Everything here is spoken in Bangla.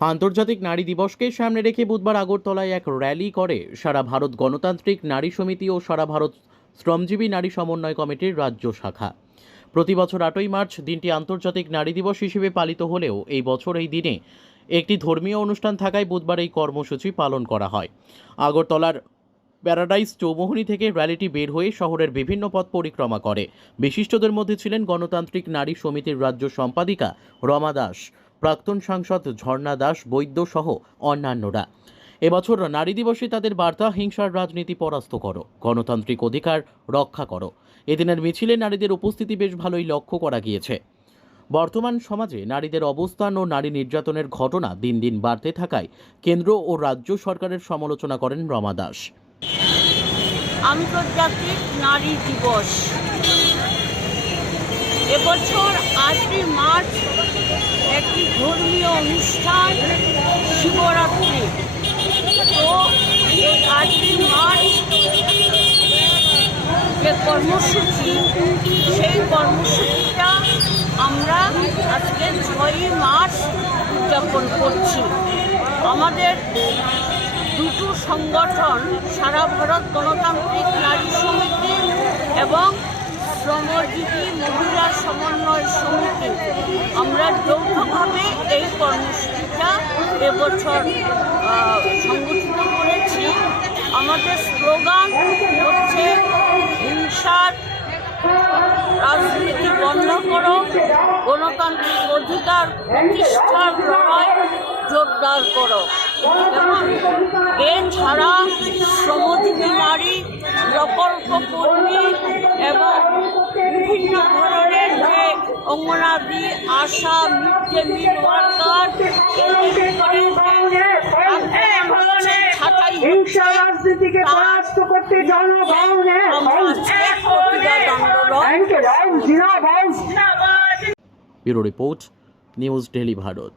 আন্তর্জাতিক নারী দিবসকে সামনে রেখে বুধবার আগরতলায় এক র্যালি করে সারা ভারত গণতান্ত্রিক নারী সমিতি ও সারা ভারত শ্রমজীবী নারী সমন্বয় কমিটির রাজ্য শাখা। প্রতি বছর আটই মার্চ দিনটি আন্তর্জাতিক নারী দিবস হিসেবে পালিত হলেও এই বছর এই দিনে একটি ধর্মীয় অনুষ্ঠান থাকায় বুধবার এই কর্মসূচি পালন করা হয়। আগরতলার প্যারাডাইস চৌমোহনী থেকে র্যালিটি বের হয়ে শহরের বিভিন্ন পথ পরিক্রমা করে। বিশিষ্টদের মধ্যে ছিলেন গণতান্ত্রিক নারী সমিতির রাজ্য সম্পাদিকা রমা দাস। প্রাক্তন সাংসদ ঝর্ণা দাস, বৈদ্য সহ অন্যান্যরা। এবছর নারী দিবসে তাদের বার্তা, হিংসার রাজনীতি পরাস্ত করো, গণতান্ত্রিক অধিকার রক্ষা করো। এদিনের মিছিলে নারীদের উপস্থিতি বেশ ভালোই লক্ষ্য করা গিয়েছে। বর্তমান সমাজে নারীদের অবস্থান ও নারী নির্যাতনের ঘটনা দিন দিন বাড়তে থাকায় কেন্দ্র ও রাজ্য সরকারের সমালোচনা করেন রমা দাস। আন্তর্জাতিক নারী দিবস। এবছর আটই মার্চ একটি ধর্মীয় অনুষ্ঠান শিবরাত্রি। তো এই আটই মার্চ যে কর্মসূচি, সেই কর্মসূচিটা আমরা আজকে ছয়ই মার্চ উদযাপন করছি। আমাদের দুটো সংগঠন, সারা ভারত গণতান্ত্রিক নারী সমিতি এবং শ্রমজীবী মহিলা সমন্বয় যৌথভাবে এই কর্মসূচিটা এবছর সংগঠিত করেছি। আমাদের স্লোগান হচ্ছে, হিংসার রাজনীতি বন্ধ করো, গণতান্ত্রিক অধিকার প্রতিষ্ঠার লড়াই জোরদার করো। এবং এছাড়া শ্রমজীবী নারী প্রকল্প কর্মী এবং বিভিন্ন anganwadi ASHA mid day meal worker. হিংসা রাজনীতিকে পরাস্ত করতে জনগণ bureau report news daily Bharat.